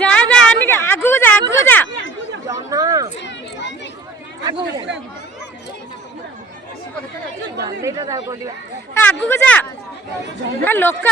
যা যা আগুକୁ যা আগুକୁ যা ଆଗକୁ ଯା ଲୋକ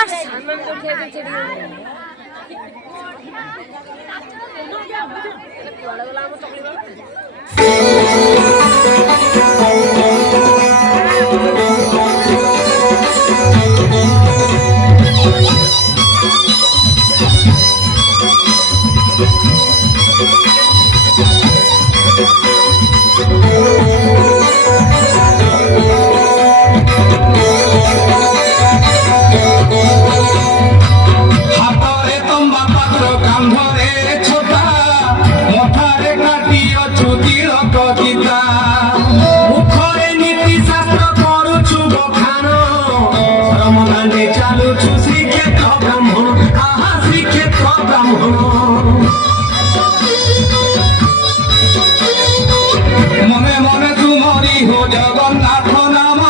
মনে মনে তুমরি হো জগন্নাথ নাম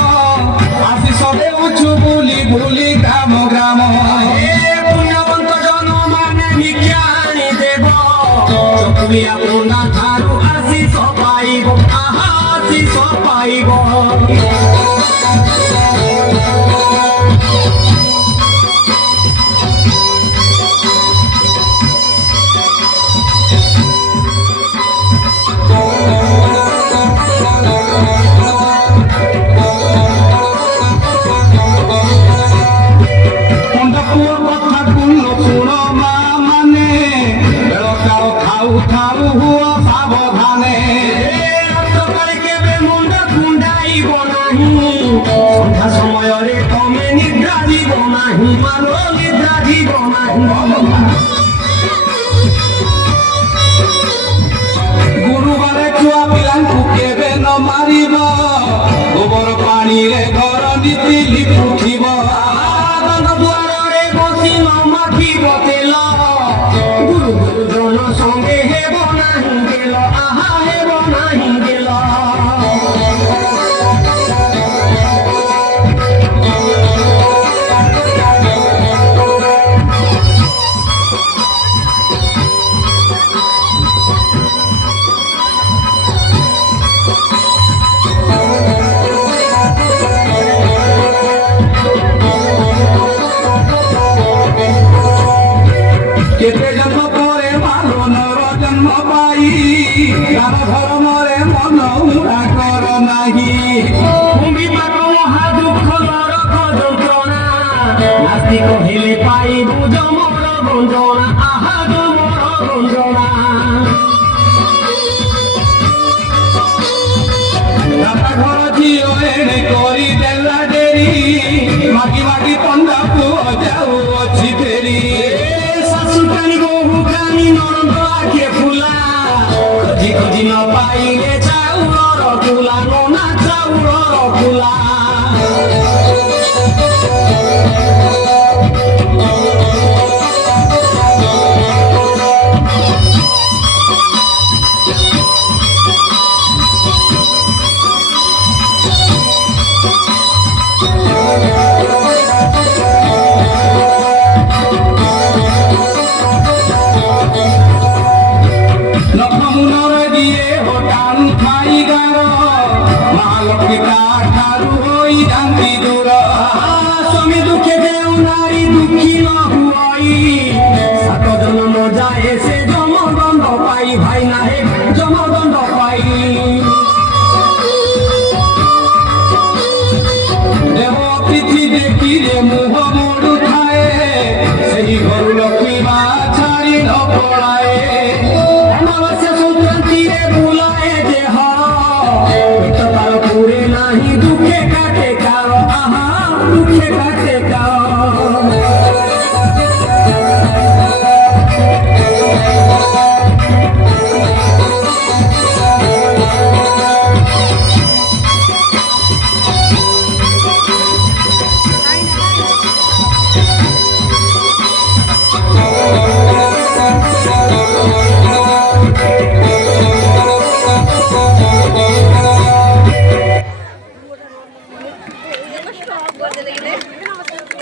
আসি সবে উঁচু বুলি ভুলি গ্রাম গ্রাম পুণ্যবন্ত জন মানে ভিক্ষা আনি দেব চকলি আপনা ঠারু আসি সপাইব আসি সপাইব খাও হুয়া সাবধানে কেবে মুন্ড কুন্ডাইব নাহি সন্ধ্যা সময়রে তমে নিদ্রা দিব নাহি মানো নিদ্রা দিব নাহি গুরুবারে ছুয়া পিলাଙ୍କୁ কেবে ন মারিব গোবর পানিরে ঘর নীতি লিপুথিব দুয়ারে বসি ন মাখিব তেল গুরু গুরুজন সঙ্গে হেব নাহি গেল আহা হেব নাহি গেল কেতে জন্ম পরে ভালো নর জন্ম পাই তার ধর্মরে মন উড়া কর নাহি ভূমি পাক মহা দুঃখ নরক যন্ত্রণা নাস্তিক হেলে পাই বুঝ মর গঞ্জনা আহা গো মর গঞ্জনা দাতা ঘর ঝিও এড়ে করি দেলা ডেরি মাগি মাগি পন্ডা পুଅ যাও অছি ফেরি শাশুকানি বহু কানি নরদ আখে ফুলা খোঁজি খোঁজি ন পাইলে চাউলর কুলা নোনা চাউলর কুলা লক্ষ্মণরে দিয়ে হোটাল খাই গার মহালক্ষ্মী কাঠারু হই জানতি দূর স্বামী দুঃখে দেও নারী দুঃখী ন